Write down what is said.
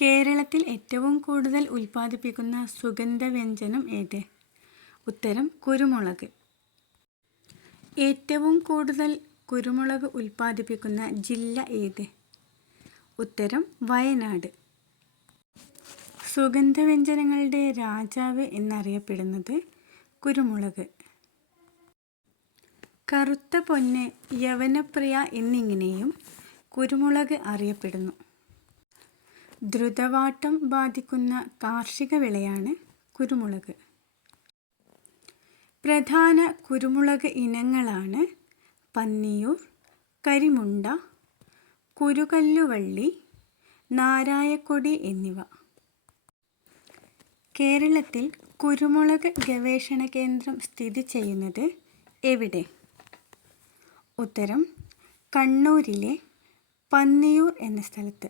കേരളത്തിൽ ഏറ്റവും കൂടുതൽ ഉൽപ്പാദിപ്പിക്കുന്ന സുഗന്ധവ്യഞ്ജനം ഏത്? ഉത്തരം കുരുമുളക്. ഏറ്റവും കൂടുതൽ കുരുമുളക് ഉൽപ്പാദിപ്പിക്കുന്ന ജില്ല ഏത്? ഉത്തരം വയനാട്. സുഗന്ധവ്യഞ്ജനങ്ങളുടെ രാജാവ് എന്നറിയപ്പെടുന്നത് കുരുമുളക്. കറുത്ത പൊന്ന് യവനപ്രിയ എന്നിങ്ങനെയും കുരുമുളക് അറിയപ്പെടുന്നു. ദ്രുതവാട്ടം ബാധിക്കുന്ന കാർഷിക വിളയാണ് കുരുമുളക്. പ്രധാന കുരുമുളക് ഇനങ്ങളാണ് പന്നിയൂർ കരിമുണ്ട കുരുകല്ലുവള്ളി നാരായക്കൊടി എന്നിവ. കേരളത്തിൽ കുരുമുളക് ഗവേഷണ കേന്ദ്രം സ്ഥിതി ചെയ്യുന്നത് എവിടെ? ഉത്തരം കണ്ണൂരിലെ പന്നിയൂർ എന്ന സ്ഥലത്ത്.